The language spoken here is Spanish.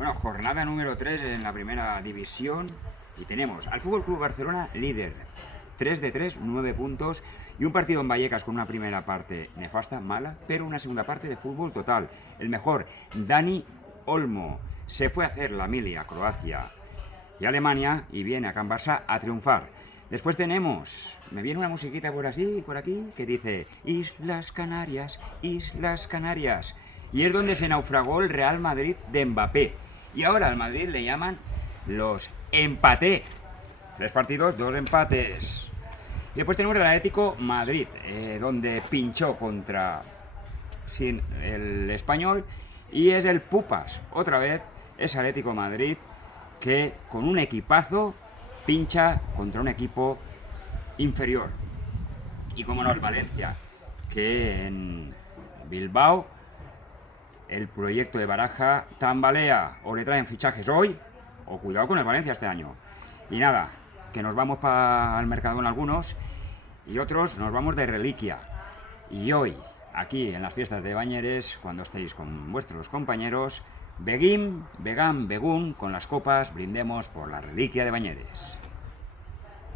Bueno, jornada número 3 en la primera división y tenemos al Fútbol Club Barcelona líder. 3 de 3, 9 puntos y un partido en Vallecas con una primera parte nefasta, mala, pero una segunda parte de fútbol total. El mejor, Dani Olmo, se fue a hacer la mili a Croacia y Alemania y viene a Can Barça a triunfar. Después tenemos, me viene una musiquita por así, por aquí, que dice Islas Canarias, Islas Canarias. Y es donde se naufragó el Real Madrid de Mbappé. Y ahora al Madrid le llaman los empaté. 3 partidos, 2 empates. Y después tenemos el Atlético Madrid, donde pinchó contra el Español. Y es el Pupas, otra vez, es Atlético Madrid, que con un equipazo pincha contra un equipo inferior. Y como no, el Valencia, que en Bilbao el proyecto de Baraja tambalea, o le traen fichajes hoy, o cuidado con el Valencia este año. Y nada, que nos vamos para el Mercadona algunos, y otros nos vamos de reliquia. Y hoy, aquí en las fiestas de Bañeres, cuando estéis con vuestros compañeros, Beguín, Begán, Begún, con las copas, brindemos por la reliquia de Bañeres.